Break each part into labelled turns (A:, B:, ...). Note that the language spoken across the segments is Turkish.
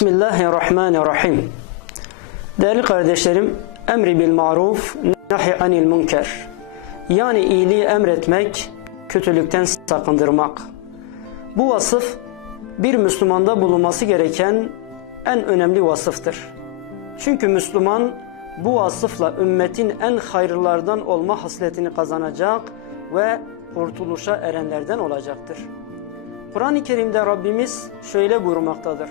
A: Bismillahirrahmanirrahim. Değerli kardeşlerim, emri bil maruf, nahi anil münker. Yani iyiliği emretmek, kötülükten sakındırmak. Bu vasıf bir Müslümanda bulunması gereken en önemli vasıftır. Çünkü Müslüman bu vasıfla ümmetin en hayırlardan olma hasletini kazanacak ve kurtuluşa erenlerden olacaktır. Kur'an-ı Kerim'de Rabbimiz şöyle buyurmaktadır.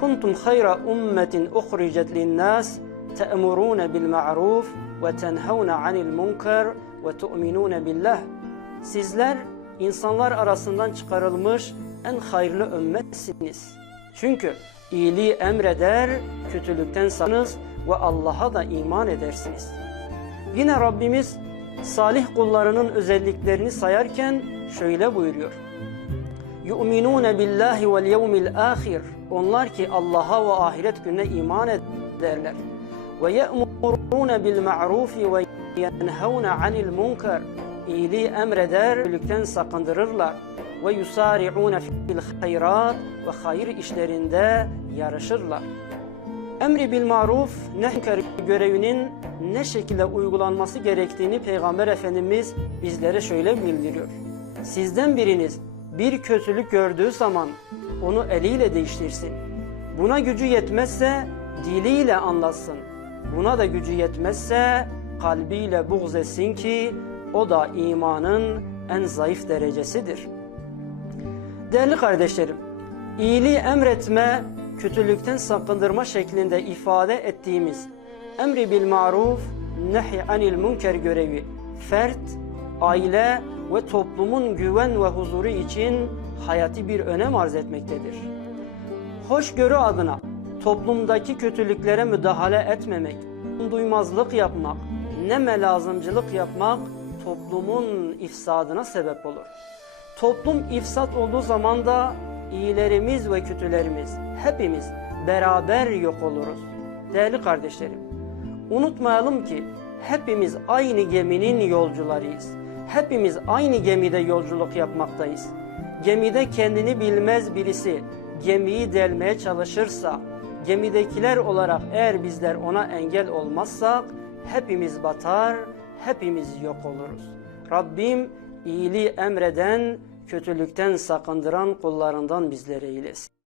A: Kuntum hayra ummetin uhricet linnas te'murun bil ma'ruf ve tenhavun anil munkar ve tu'minun billah. Sizler insanlar arasından çıkarılmış en hayırlı ümmetsiniz. Çünkü iyiliği emreder, kötülükten sakınız ve Allah'a da iman edersiniz. Yine Rabbimiz salih kullarının özelliklerini sayarken şöyle buyuruyor. Billahi vel yevmil ahir. Onlar ki Allah'a ve ahiret gününe iman ederler. Ma'rufi ve yenhavne anil munkar. İyiliği emreder, kötülükten sakındırırlar. Ve yusari'une fil hayrat ve hayır işlerinde yarışırlar. Emri bil maruf, nehy görevinin ne şekilde uygulanması gerektiğini Peygamber Efendimiz bizlere şöyle bildiriyor. Sizden biriniz bir kötülük gördüğü zaman onu eliyle değiştirsin. Buna gücü yetmezse diliyle anlatsın. Buna da gücü yetmezse kalbiyle buğz etsin ki o da imanın en zayıf derecesidir. Değerli kardeşlerim, iyiliği emretme, kötülükten sakındırma şeklinde ifade ettiğimiz emri bil maruf, nehy anil münker görevi fert, aile ve toplumun güven ve huzuru için hayati bir önem arz etmektedir. Hoşgörü adına toplumdaki kötülüklere müdahale etmemek, duymazlık yapmak, ne lazımcılık yapmak toplumun ifsadına sebep olur. Toplum ifsat olduğu zaman da iyilerimiz ve kötülerimiz hepimiz beraber yok oluruz. Değerli kardeşlerim, unutmayalım ki hepimiz aynı geminin yolcularıyız. Hepimiz aynı gemide yolculuk yapmaktayız. Gemide kendini bilmez birisi gemiyi delmeye çalışırsa, gemidekiler olarak eğer bizler ona engel olmazsak hepimiz batar, hepimiz yok oluruz. Rabbim iyiliği emreden, kötülükten sakındıran kullarından bizleri eylesin.